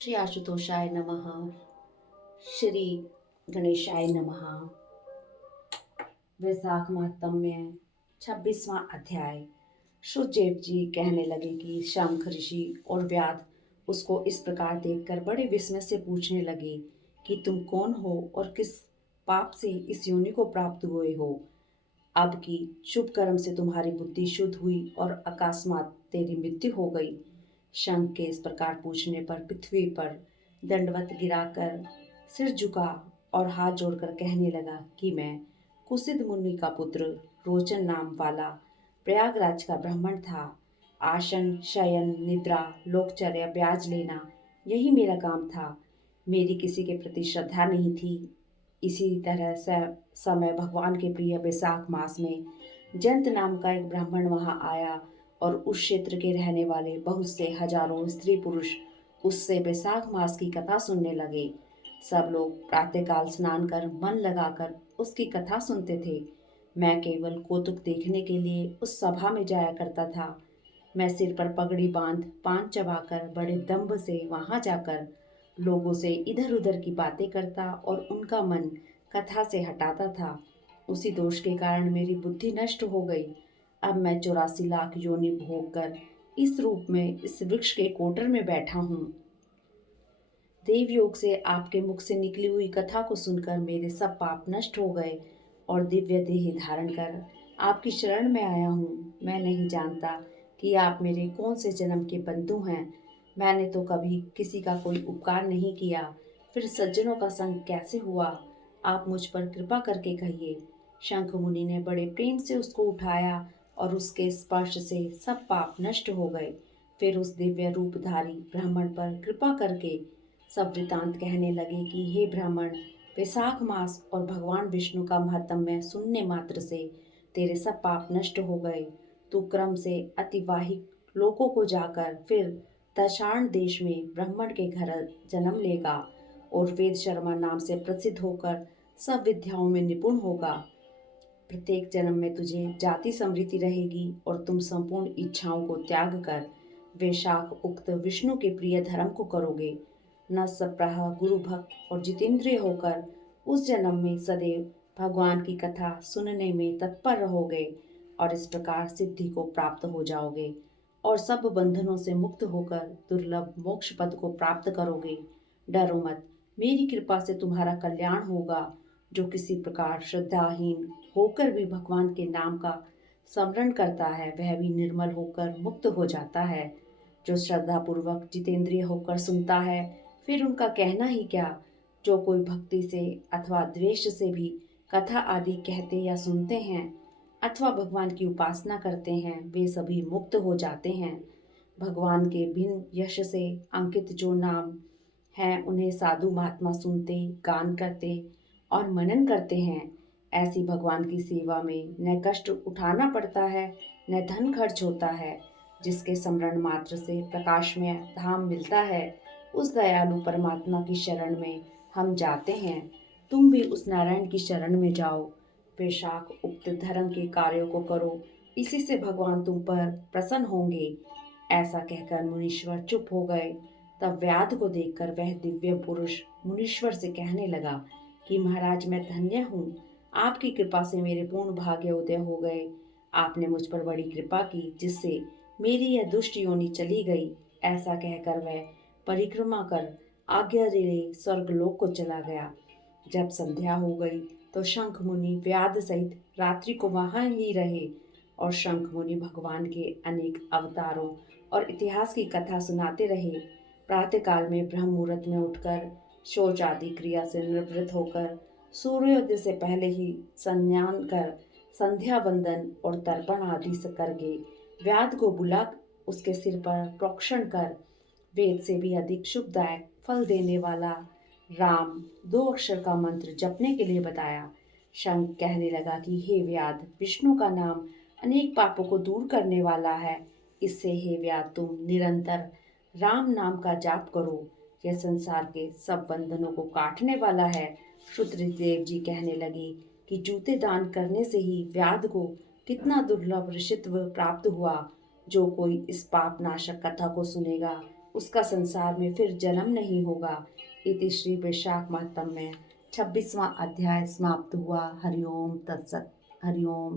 श्री आशुतोषाय नमः। श्री गणेशाय नमः। वैशाख महात्म्य 26वां अध्याय। शुकदेव जी कहने लगे कि शंख ऋषि और व्याध उसको इस प्रकार देखकर बड़े विस्मय से पूछने लगे कि तुम कौन हो और किस पाप से इस योनि को प्राप्त हुए हो। अब की शुभ कर्म से तुम्हारी बुद्धि शुद्ध हुई और अकस्मात तेरी मृत्यु हो गई। शंख के इस प्रकार पूछने पर पृथ्वी पर दंडवत गिराकर सिर झुका और हाथ जोड़कर कहने लगा कि मैं कुसिद मुनि का पुत्र रोचन नाम वाला प्रयागराज का ब्राह्मण था। आसन शयन निद्रा लोकचर्या ब्याज लेना यही मेरा काम था। मेरी किसी के प्रति श्रद्धा नहीं थी। इसी तरह से समय भगवान के प्रिय वैशाख मास में जयंत नाम का एक ब्राह्मण वहां आया और उस क्षेत्र के रहने वाले बहुत से हजारों स्त्री पुरुष उससे वैशाख मास की कथा सुनने लगे। सब लोग प्रातःकाल स्नान कर मन लगाकर उसकी कथा सुनते थे। मैं केवल कौतुक देखने के लिए उस सभा में जाया करता था। मैं सिर पर पगड़ी बांध पान चबाकर बड़े दम्भ से वहां जाकर लोगों से इधर उधर की बातें करता और उनका मन कथा से हटाता था। उसी दोष के कारण मेरी बुद्धि नष्ट हो गई। अब मैं 84 लाख योनि भोग कर इस रूप में इस वृक्ष के कोटर में बैठा हूँ। देवयोग से आपके मुख से निकली हुई कथा को सुनकर मेरे सब पाप नष्ट हो गए और दिव्य देह धारण कर आपकी शरण में आया हूँ। मैं नहीं जानता कि आप मेरे कौन से जन्म के बंधु हैं। मैंने तो कभी किसी का कोई उपकार नहीं किया, फिर सज्जनों का संग कैसे हुआ? आप मुझ पर कृपा करके कहिए। शंख मुनि ने बड़े प्रेम से उसको उठाया और उसके स्पर्श से सब पाप नष्ट हो गए। फिर उस दिव्य रूपधारी ब्राह्मण पर कृपा करके सब वृतांत कहने लगे कि हे ब्राह्मण, वैशाख मास और भगवान विष्णु का महात्म्य सुनने मात्र से तेरे सब पाप नष्ट हो गए। तू क्रम से अतिवाहिक लोकों को जाकर फिर दशार्ण देश में ब्राह्मण के घर जन्म लेगा और वेद शर्मा नाम से प्रसिद्ध होकर सब विद्याओं में निपुण होगा। प्रत्येक जन्म में तुझे जाति समृद्धि रहेगी और तुम संपूर्ण इच्छाओं को त्याग कर वैशाख उक्त विष्णु के प्रिय धर्म को करोगे। न सप्राह गुरु भक्त और जितेंद्रिय होकर उस जन्म में सदैव भगवान की कथा सुनने में तत्पर रहोगे और इस प्रकार सिद्धि को प्राप्त हो जाओगे और सब बंधनों से मुक्त होकर दुर्लभ मोक्ष पद को प्राप्त करोगे। डरो मत, मेरी कृपा से तुम्हारा कल्याण होगा। जो किसी प्रकार श्रद्धाहीन होकर भी भगवान के नाम का स्मरण करता है वह भी निर्मल होकर मुक्त हो जाता है। जो श्रद्धा पूर्वक जितेंद्रिय होकर सुनता है फिर उनका कहना ही क्या। जो कोई भक्ति से अथवा द्वेष से भी कथा आदि कहते या सुनते हैं अथवा भगवान की उपासना करते हैं वे सभी मुक्त हो जाते हैं। भगवान के भिन्न यश से अंकित जो नाम हैं उन्हें साधु महात्मा सुनते गान करते और मनन करते हैं। ऐसी भगवान की सेवा में न कष्ट उठाना पड़ता है न धन खर्च होता है। जिसके स्मरण मात्र से प्रकाश में धाम मिलता है उस दयालु परमात्मा की शरण में हम जाते हैं। तुम भी उस नारायण की शरण में जाओ। वैशाख उक्त धर्म के कार्यों को करो, इसी से भगवान तुम पर प्रसन्न होंगे। ऐसा कहकर मुनीश्वर चुप हो गए। तब व्याध को देखकर वह दिव्य पुरुष मुनीश्वर से कहने लगा कि महाराज, मैं धन्य हूँ। आपकी कृपा से मेरे पूर्ण भाग्य उदय हो गए। आपने मुझ पर बड़ी कृपा की जिससे मेरी यह दुष्ट योनि चली गई। ऐसा कहकर वह परिक्रमा कर आज्ञा ले स्वर्गलोक को चला गया। जब संध्या हो गई तो शंख मुनि व्याध सहित रात्रि को वहां ही रहे और शंख मुनि भगवान के अनेक अवतारों और इतिहास की कथा सुनाते रहे। प्रातःकाल में ब्रह्म मुहूर्त में उठकर शौच आदि क्रिया से निवृत्त होकर सूर्योदय से पहले ही स्नान कर संध्या वंदन और तर्पण आदि से करके व्याध को बुला उसके सिर पर प्रोक्षण कर वेद से भी अधिक शुभदायक फल देने वाला राम 2 अक्षर का मंत्र जपने के लिए बताया। शंख कहने लगा कि हे व्याध, विष्णु का नाम अनेक पापों को दूर करने वाला है। इससे हे व्याध तुम निरंतर राम नाम का जाप करो। यह संसार के सब बंधनों को काटने वाला है। शुद्रदेव जी कहने लगे कि जूते दान करने से ही व्याध को कितना दुर्लभ ऋषित्व प्राप्त हुआ। जो कोई इस पाप नाशक कथा को सुनेगा उसका संसार में फिर जन्म नहीं होगा। इति श्री वैशाख माहत्म्य में 26वां अध्याय समाप्त हुआ। हरिओम तत्सत। हरिओम।